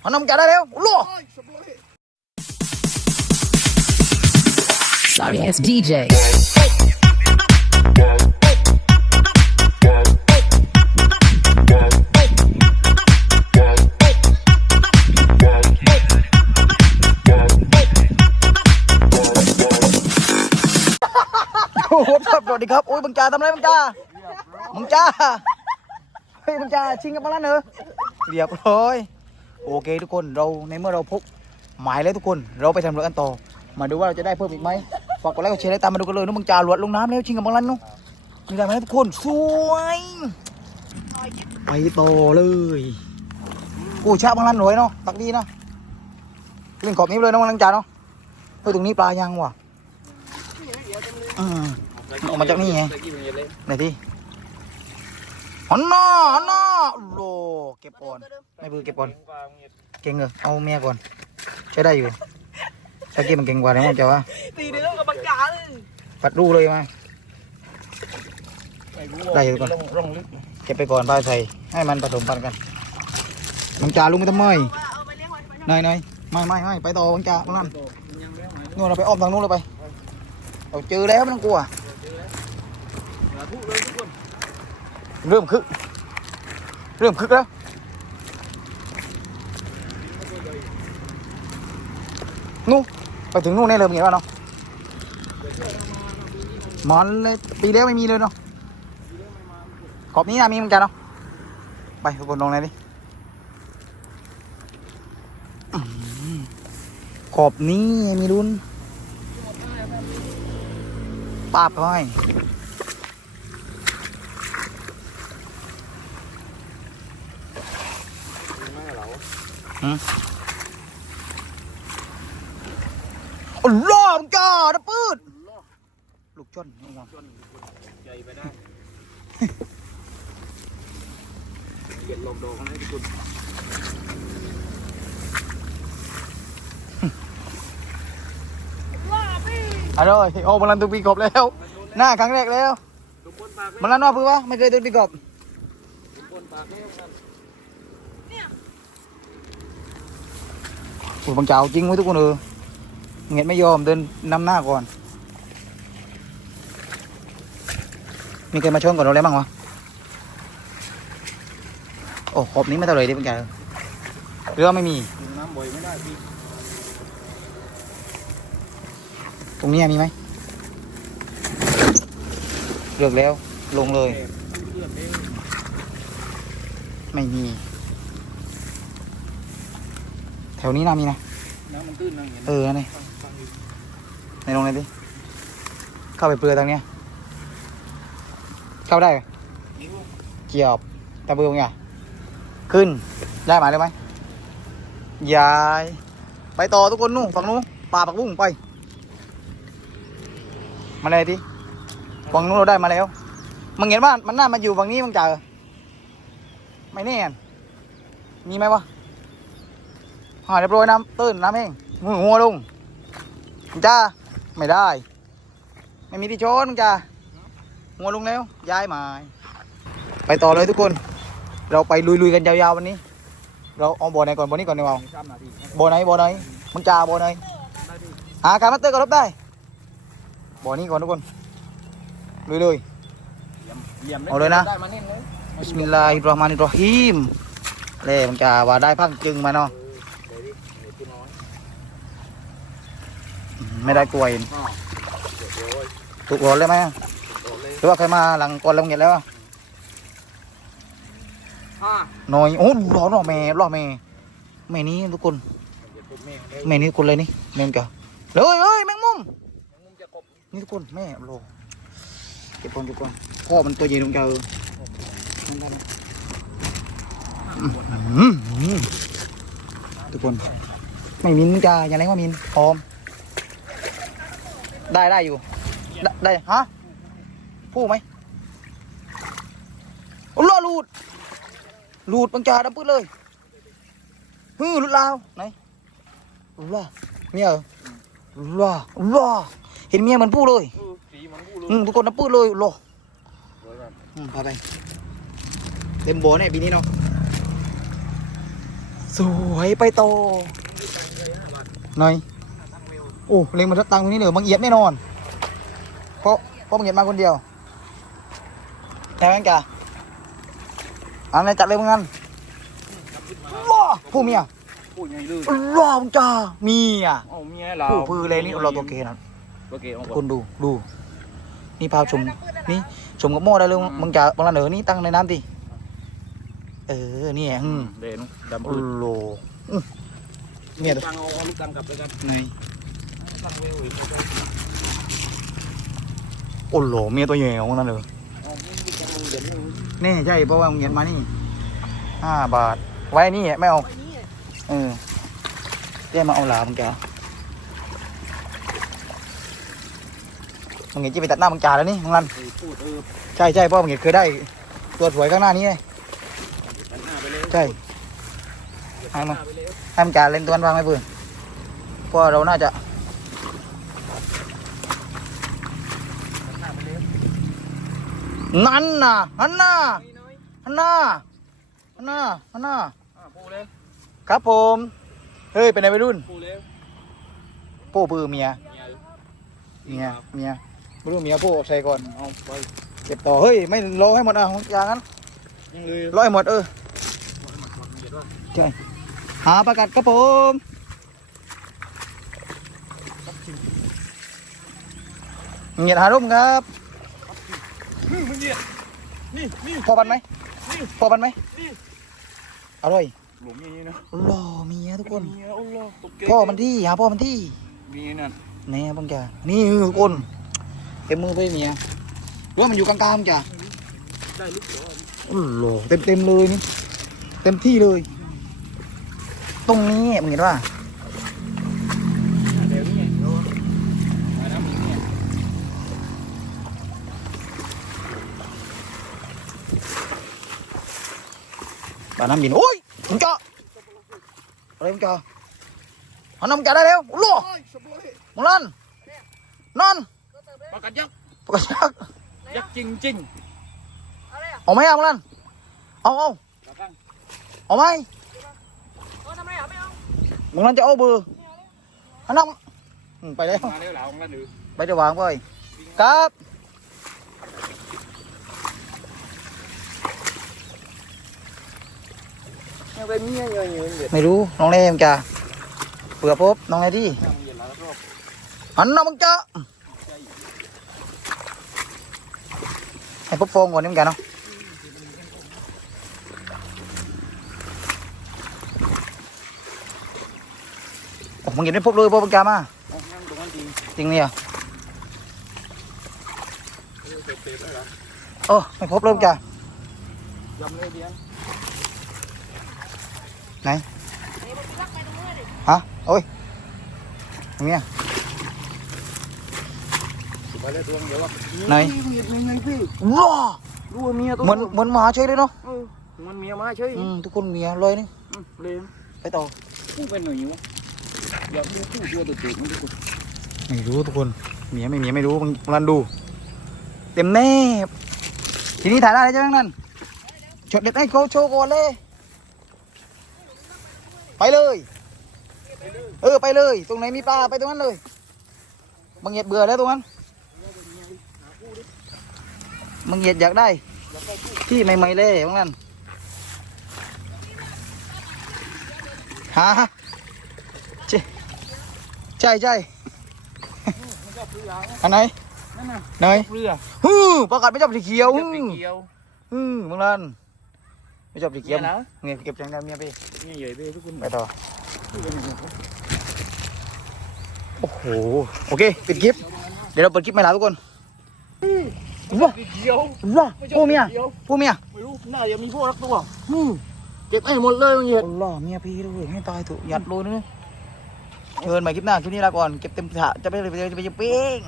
เอาน้ำจ่าได้แล้วโอ้โห Sorry ass DJ. โอ้โหครับสวัสดีครับโอ้ยบังจ่าทำอะไรบังจ่าบังจ่าเฮ้ยบังจ่าชิงกับมาแล้วเนอะ เรียบร้อย โอเคทุกคนเราในเมื่อเราพบหมายแล้วทุกคนเราไปทำเรือกันต่อ มาดูว่าเราจะได้เพิ่มอีกไหมฝากกดไลค์กดแชร์และตามมาดูกันเลยน้องบังจ่าหลวดลงน้ำแล้วชิงกับมาแล้วนุ๊กมีได้ไหมทุกคนสวยไปต่อเลยกูชาบางลันหน่วยเนาะตักดีเนาะเล่นขอบนี้เลยน้องบังจ่าเนาะเฮ้ยตรงนี้ปลายังว่ะอืมออกมาจากนี่ไงไหนที่ฮันน่าฮันน่าโล เก็บก่อนไม่เบื่อเก็บก่อนเก่งเหรอเอาเมียก่อนใช้ได้อยู่ตะกี้มันเก่งกว่านะมันจะว่าตีเนื้อกับบางจาเลยปัดรูเลยมาได้อยู่ก่อนเก็บไปก่อนปลาใส่ให้มันผสมพันธุ์กันบังจ่าลุงไม่ทำไมเอาไปเลี้ยงไว้ไปนายนายไม่ไม่ไม่ไปต่อบังจ่าตรงนั้นนู่นเราไปอ้อมทางนู้นเลยไปเราเจอแล้วไม่ต้องกลัวเริ่มคึกเริ่มคึกแล้ว นู่นไปถึงนู่นได้เลยมึงเห็นป่ะเนาะมันเลยปีแล้วไม่มีเลยเนาะขอบนี้นะมีเหมึงจ้ะเนาะไปทุกคนลงเลยดิขอบนี้มีรุ่นปาบเขาให้หืม โอ้ล่อมึงจ้านะปืดลูกจ้อนนี่วะใหญ่ไปได้เก็บหลอกดอกนะทุกคนอะร่อยโอ้มันรันตัวปีกบแล้ว หน้าครั้งแรกแล้วทุกคนปากมันรันว่าพื่อวะไม่เคยตัวปีกบทุกคนปากแล้วกันโอ้บางจ้าจริงไว้ทุกคนเออ เงียไม่ยอมเดินนำหน้าก่อน มีใครมาชนก่อนเราแล้วมั้งวะ โอ้ขอบนี้ไม่เท่าไหรดิบางจ้าเรือไม่มีกินน้ำบ่อยไม่ได้พี่ตรงนี้มีไหมเลือกแล้วลงเลยเลือดเองไม่มี แถวนี้น่ามีนะ น้ำมันตื้นนั่งเห็น เออนี่ ในลงเลยดิเข้าไปเปลือยทางเนี้ยเข้าได้เหรอเกี่ยวตะเบืองไงขึ้นได้หมายเลยไหมยาย ไปต่อทุกคนนู่นฝั่งนู้นป่าปักบุ้งไป มาเลยดิฝั่งนู้นเราได้มาแล้วมึงเห็นว่ามันน่ามาอยู่ฝั่งนี้มึงจ่าไม่แน่นมีไหมวะหายเรียบร้อยน้ำตื้นน้ำแห้งมึงหัวลุง มึงจ้าไม่ได้ ไม่มีที่โชนมึงจ้าหัวลงแล้ว ย้ายมา ไปต่อเลยทุกคน เราไปลุยๆกันยาวๆวันนี้ เราเอาบ่อไหนก่อนบ่อนี้ก่อนเดีกว่าข้ามนาทีบ่อไหนบ่อไหนมึงจ่าบ่อไหนหาการมาเตอร์ก็รับได้บ่อนี้ก่อนทุกคนลุยเลยเอาเลยนะได้มาเน่นเลยบิสมิลลาฮิรเราะห์มานิรเราะฮีมเล่มึงจ่าว่าได้พังจึงมาเนาะ เดี๋ยวดิเดี๋ยวตัวน้อย ไม่ได้กลัวเห็นอ้าวเดี๋ยวโอ้ยถูกหลอนเลยไหมโดนเลยหรือว่าใครมาหลังก่อนแล้วมึงเห็นแล้วอะอ่าหน่อยโอ้หลอนหรอแม่หรอแม่แม่นี้ทุกคนเดี๋ยวตัวแม่งเลยแม่นี้ทุกคนเลยนี่แม่งจ้ะเฮ้ยเฮ้ยแมงมุมมุมจะกบนี่ทุกคนแม่โลเก็บก่อนเก็บก่อนพ่อมันตัวใหญ่ตรงเจอนั่นได้ไหมอื้อหือทุกคนไม่มินจ้าอย่าเรียกว่ามินพร้อม ได้ได้อยู่ ได้ได้ฮะพูดไหมโอ้ล่อลูดลูดบังจ่าดับปื้ดเลยฮือลูดลาวไหนลูดล่าเมียเหรอลูดล่าลูดล่าเห็นเมียเหมือนพูดเลยเออสีมันกูเลยอืมทุกคนนับปื้ดเลยโลสวยแบบอืมพาไปเต็มโบเนี่ยปีนี้เนาะสวยไปโตอหน่อย โอ้เล็งมาทักตังค์ตรงนี้เลยบางเอียดแน่นอน เพราะเพราะบางเอียดมาคนเดียวใช่ไหมจ๊ะอันไหนจัดเลยมึงงั้นว้าผู้เมียพูดไงลือว้ามึงจ้าเมียเอาเมียเราผู้พือเลยนี่เราตัวเกนะตัวเกเอาก่อคุนณดูดูนี่พาชมนี่ชมกับโม่ได้เลยมึงจะบางละเหนือนี่ตั้งในน้ำดิเออนี่อืมเดนุดำโอ้อืดโหอื้อเนี่ยตังเอาเอาลูกตังกลับไปกันไงตั โอ้โหเมียตัวใหญ่ของนั่นเลยเอเดี๋ยวนี้นี่ใช่เพราะว่ามึงเห็นมานี่ห้าบาท ไว้นี่ไม่เอาเออเรียกมาเอาหลามึงแกมึงเห็นจะไปตัดหน้ามึงจ่าแล้วนี่มึงรันใช่ใช่เพราะมึงเห็นเคยได้ตัวสวยข้างหน้านี้ไงใช่ตัดหน้าไปเลยให้มึงจ่าเล่นตัวนั้นวางไหมปืนเพราะเราน่าจะ ตัดหน้าไปเลย นั่นน่ะนั่นน่ะน้อยนั่นน่ะนั่นน่ะนั่นน่ะๆอ่าพูดเลยครับผม เฮ้ย เป็นไงไปรุ่นพูดเลยโป้ปือเมียเมีย เมีย เมียไม่รู้เมียโป้ใส่ก่อน เอาไปเก็บต่อ เฮ้ย ไม่รอให้หมดอะอย่างนั้นยังเลยรอให้หมดเออหมดหมดหมดเดี๋ยวว่าใช่หาประกาศครับผมเงียดหาร่มครับนี่มึง เนี่ยนี่นี่พอปันไหมนี่พอปันไหมนี่อร่อยหลวงมีนะหล่อเมียทุกคนเมียโอ้โหตกเกพ่อมันที่หาพ่อมันที่มีนั่นแน่บังจ่านี่ทุกคนเต็มมือไปเมียหรือว่ามันอยู่กลางๆบังจ่าได้ลูกเหรอโอ้โหเต็มเต็มๆเลยนี่เต็มที่เลย ตรงนี้มึงเห็นว่า เดี๋ยวนี้เดี๋ยวไปน้ำอีกเนี่ย ปลาน้ำบินโอ้ยมึงจ่าอะไรมึงจ่าเอาน้ำมึงจ่าได้แล้วโอ้โหมึงนั่นนั่นปากกัด ไม่รู้น้องเล่มจ่าเปลือกพบน้องไงที่ทำเรอบหันน้ำมึงจ้าให้พบฟองก่อนนี่มึงกันเนาะโอ้มึงเห็นไม่พบเลยพบมึงจ่ามาเอานั่งตรงนั้นจริงจริงเนี่ยเออเสร็จๆแล้วเหรอเออไม่พบเลยมึงจ่ายำเลยเดียนเดี๋ยวมันรัก ไปตรงนู้นดิฮะโอ้ยตรงเนี้ยไปเลยตัวเดียวอะไหนเมียเป็นไงพี่ว้ารู้ว่าเมียตัวเหมือนเหมือนหมาเฉยเลยเนาะเออมันเมียมาเฉยอืมทุกคนเมียเลยนี่อืมเลยไปต่อพูดเป็นหน่อยวะอยากรู้พูดตัวตัวมันทุกคนไม่รู้ทุกคนเมียไม่เมียไม่รู้มึงรันดู เต็มแน่ทีนี้ถ่ายได้เลยใช่ไหมนั่นชดเด็ดให้โกโชว์ก่อนเลย ไปเลย เออไปเลย ตรงไหนมีปลาไปตรงนั้นเลยบางเหยียดเบื่อแล้วตรงนั้นบางเหยียดอยากได้ ที่ใหม่ๆเลยบางนั้นฮะใช่ใช่ใช่มันชอบเรืออันไหนนั่นน่ะไหนเรือฮึ่ประกาศไม่ชอบสีเขียวจะฮึ่ไปเกี่ยวฮึ่บางนั้น ไม่ชอบสีเขียวเนี่ยนะ เงี้ยเก็บจังได้เมียไป นี่ใหญ่ไปทุกคนไปต่อ โอ้โห โอเค ปิดคลิป เดี๋ยวเราเปิดคลิปใหม่ละทุกคนว้าเกี่ยวว้าผู้เมียเกี่ยวผู้เมียไม่รู้น่าจะมีพวกรักตัวอืมเก็บให้หมดเลยมึงเหยียดโอ้ล่อเมียพี่ด้วยให้ตายเถอะหยัดโลนึงเชิญใหม่คลิปหน้าคลิปนี้ลาก่อน เก็บเต็มถะจะไปเลยจะไปจะไปจะเป้ง